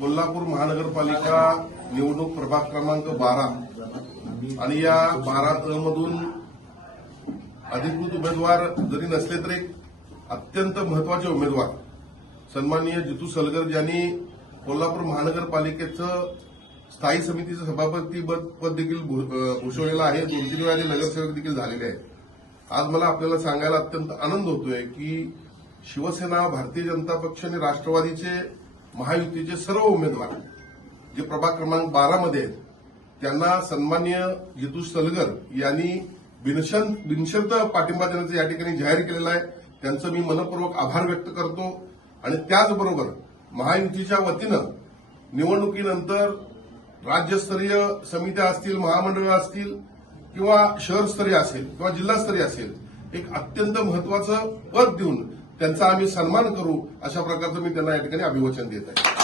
कोल्हापूर महानगरपालिका निवडणूक प्रभाग क्रमांक 12 आणि या 12 मधून अधिकृत उमेदवार जरी नसले तरी अत्यंत महत्वाचे उमेदवार सन्माननीय जितू सलगर ज्यांनी कोल्हापूर महानगरपालिकेचं स्थायी समितीचं सभापती पद देखील भूषवलेलं आहे, 2-3 वेळा ते नगरसेवक देखील झालेले आहेत. आज मला आपल्याला सांगायला अत्यंत आनंद होतोय की शिवसेना, भारतीय जनता पक्ष आणि राष्ट्रवादीचे महायुतीचे सर्व उमेदवार जे प्रभाग क्रमांक 12 मध्ये आहेत त्यांना सन्माननीय जितू सलगर यांनी बिनशर्त पाठिंबा देण्याचं या ठिकाणी जाहीर केलेलं आहे. त्यांचं मी मनपूर्वक आभार व्यक्त करतो आणि त्याचबरोबर महायुतीच्या वतीनं निवडणुकीनंतर राज्यस्तरीय समित्या असतील, महामंडळं असतील किंवा शहरस्तरीय असेल किंवा जिल्हास्तरीय असेल, एक अत्यंत महत्वाचं पद देऊन त्यांचा आम्ही सन्मान करू अशा प्रकारचं मी त्यांना या ठिकाणी अभिवचन देत आहे.